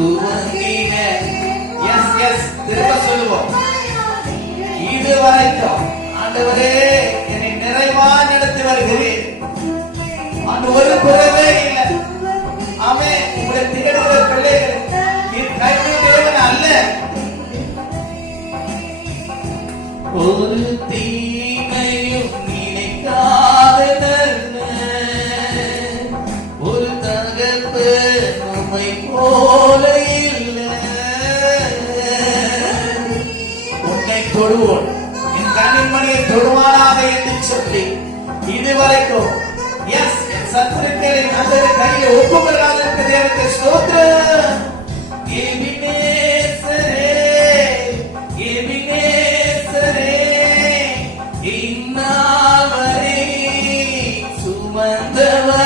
துவங்கின S S திரும்ப சொல்லுவோம். இதுவரைக்கும் ஆண்டவரே என்னை நிறைவா நடத்தி வருகிறேன். அந்த ஒரு குறைவே இல்லை. ஆமே, உங்களை தேடுகிற பிள்ளைகள் கைவிட தேவன் அல்ல. ஒரு தீமையும் நினைக்காத ஒரு தகப்பு நம்மை போல இல்லை. உன்னை தொடுவோம், என் கண்ணின்மணியை தொடுவானாக என்று சொல்லி இதுவரைக்கும் எஸ் சத்துருக்களை அந்த கையில ஒப்புக்கொள்ளாதற்கு தேவனுக்கு ஸ்தோத்திரம். எபினேசரே எபினேசரே இன்னாவரை சுமந்தவர்